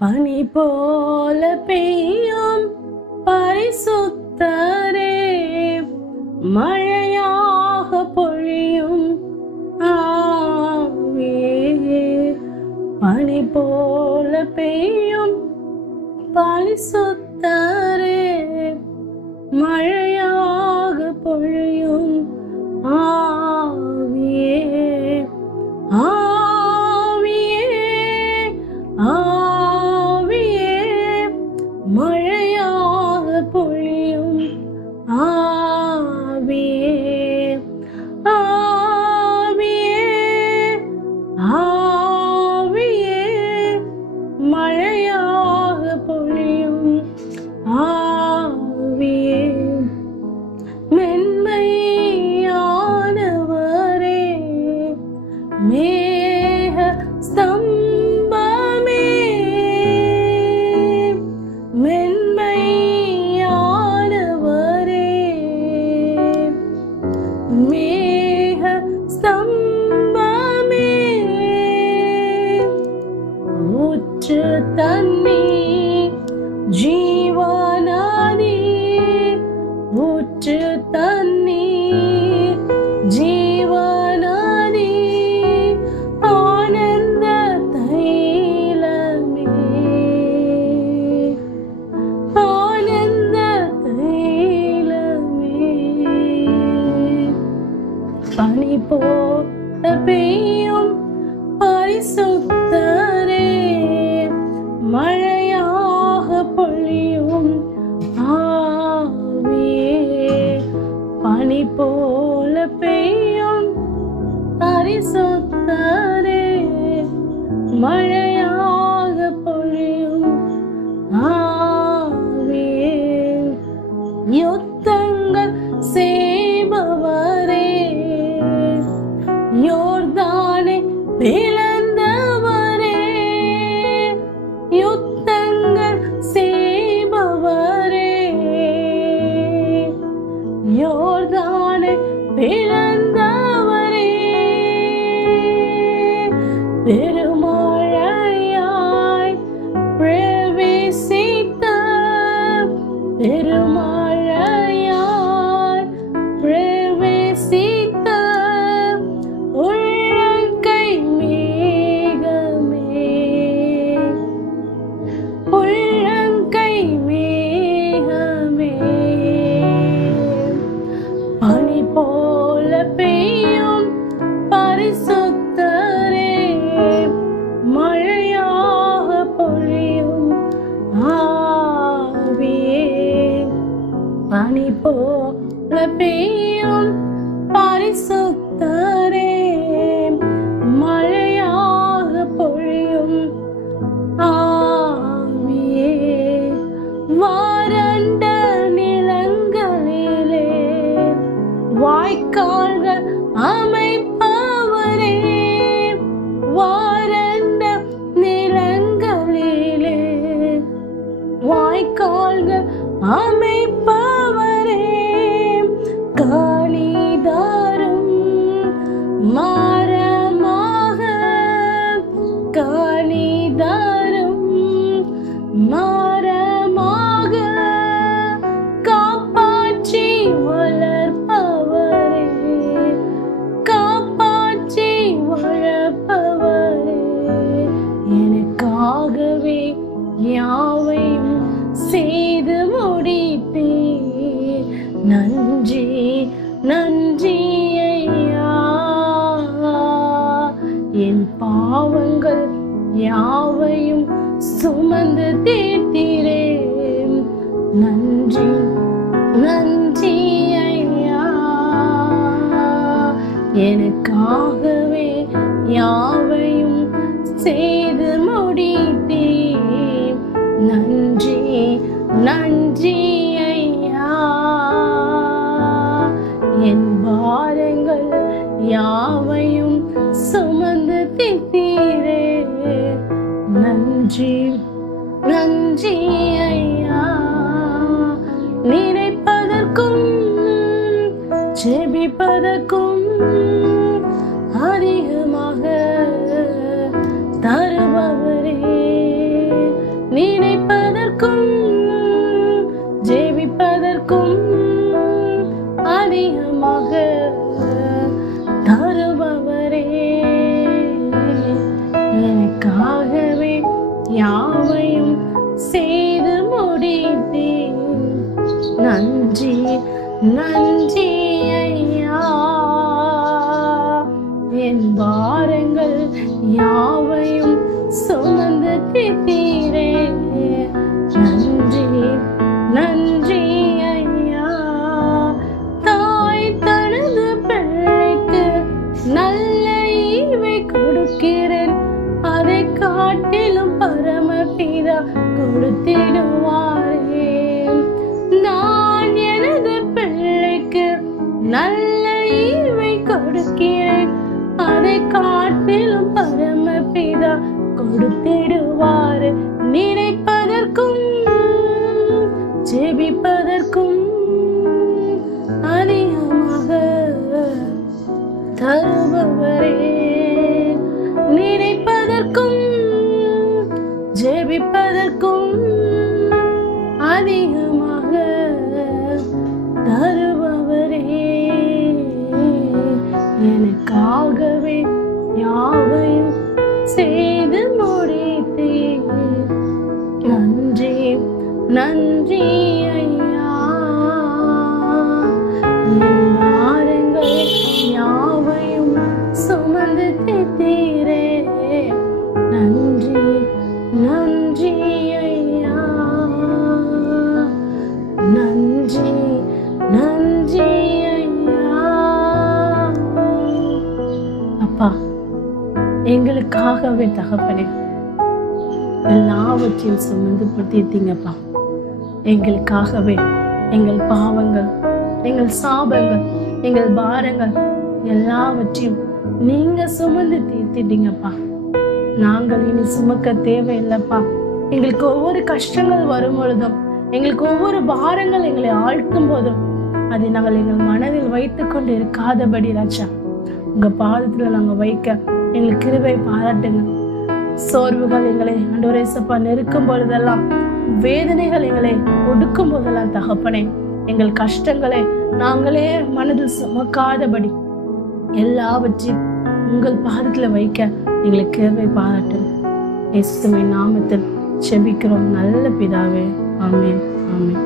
பனி போல பெய்யும் பரிசுத்தரே, மழையாக பொழியும் ஆவியே. பனி போல பெய்யும் பரிசுத்தரே, மழையாக பொழியும் ஆவியே. ஆவியே ஆவியே, மழையாக பொழியும் ஆவியே. ஆவியே ஆவியே, மழையாக பொழியும் ஆவியே. மென்மையானவரே, மேக ஸ்தம்பமே, மென்மையானவரே, மேக ஸ்தம்பமே, ஊற்று தண்ணீர் ஜீவநதி, ஊற்று தண்ணீர் ஜீவநதி, ஆனந்த தைலமே, ஆனந்த தைலமே. பனி போல பெய்யும் பரிசுத்தரே, மழையாக பொழியும் ஆவியே. பனி போல பெய்யும் பரிசுத்தரே, மழையாக பொழியும் ஆவியே. யுத்தங்கள் செய்பவரே, யோர்தானை பிளந்தவரே, யுத்தங்கள் செய்பவரே, யோர்தானை பிளந்தவரே, பெருமழையாய் பிரவேசித்த, பெருமழையாய் பிரவேசித்த, உள்ளங்கை மேகமே, உள்ளங்கை மேகமே. பனி போல பெய்யும் பரிசுத்தரே, மழையாக பொழியும் ஆவியே. பனி போல பெய்யும் பரிசுத்தரே, மழையாக பொழியும் ஆவியே. வறண்ட நிலங்களிலே வாய்க்கால்கள் அமைப்பவரே, வறண்ட நிலங்களிலே வாய்க்கால்கள் அமைப்பவரே, கனிதரும் மரமாக, கனிதரும் மரமாக காப்பாற்றி வளர்ப்பவரே, காப்பாற்றி வளர்ப்பவரே. எனக்காகவே யாவையும் செய்து முடித்தீர், நன்றி நன்றி ஐயா. என் பாவங்கள் யாவையும் சுமந்து தீர்த்தீரே, நன்றி நன்றி ஐயா. எனக்காகவே யாவையும் செய்து முடித்தீர், நன்றி நன்றி ஐயா. என் பாரங்கள் யாவையும் சுமந்து தீர்த்தீரே, நன்றி நன்றி ஐயா. நினைப்பதற்கும் ஜெபிப்பதற்கும் அதிகமாக தருபவரே, யாவையும் செய்து முடித்தீர். நன்றி நன்றி ஐயா, என் பாரங்கள் யாவையும் சுமந்து தீர்த்தீரே. நன்றி நன்றி ஐயா. தாய் தனது பிள்ளைக்கு நல்ல ஈவை கொடுக்கிறேன், அதை காட்டிலும் பரமபிதா கொடுத்திடுவாரே. நான் எனது பிள்ளைக்கு நல்ல ஈவை கொடுக்கிறேன், அதை காட்டிலும் பரமபிதா கொடுத்திடுவாரு. நினைப்பதற்கும் ஜெபிப்பதற்கும் அதிகமாக தருபவரே. நினைப்பதற்கும் ஜெபிப்பதற்கும் அதிகமாக தருபவரே. எனக்காகவே யாவையும் செய்து முடித்தீர். நன்றி நன்றி ஐயா, என் பாரங்கள் யாவையும் சுமந்து தீர்த்தீரே. நன்றி நன்றி ஐயா, நன்றி நன்றி ஐயா. அப்பா, எங்களுக்காகவே தகப்பனே எல்லாவற்றையும் சுமந்து தீர்த்தீங்கப்பா. எங்களுக்காகவே எங்கள் பாவங்கள், எங்கள் சாபங்கள், எங்கள் பாரங்கள் எல்லாவற்றையும் நீங்க சுமந்து தீர்த்திட்டீங்கப்பா. நாங்கள் இனி சுமக்க தேவையில்லைப்பா. எங்களுக்கு ஒவ்வொரு கஷ்டங்கள் வரும் பொழுதும், எங்களுக்கு ஒவ்வொரு பாரங்கள் எங்களை ஆழ்த்தும் போதும் அதை நாங்கள் எங்கள் மனதில் வைத்து கொண்டு இருக்காதபடி ராஜா, உங்க பாதத்துல நாங்க வைக்க எங்களுக்கு கிருபை பாராட்டுங்க. சோர்வுகள் எங்களை ஆண்டவரே சப்பா நெருக்கும் பொழுதெல்லாம், வேதனைகள் எங்களை ஒடுக்கும் போதெல்லாம் தகப்பனே, எங்கள் கஷ்டங்களை நாங்களே மனதில் சுமக்காதபடி எல்லாவற்றையும் உங்கள் பாதத்துல வைக்க எங்களுக்கு கிருபை பாராட்டுங்க. இயேசுவின் நாமத்தில் ஜெபிக்கிறோம் நல்ல பிதாவே. ஆமென் ஆமென்.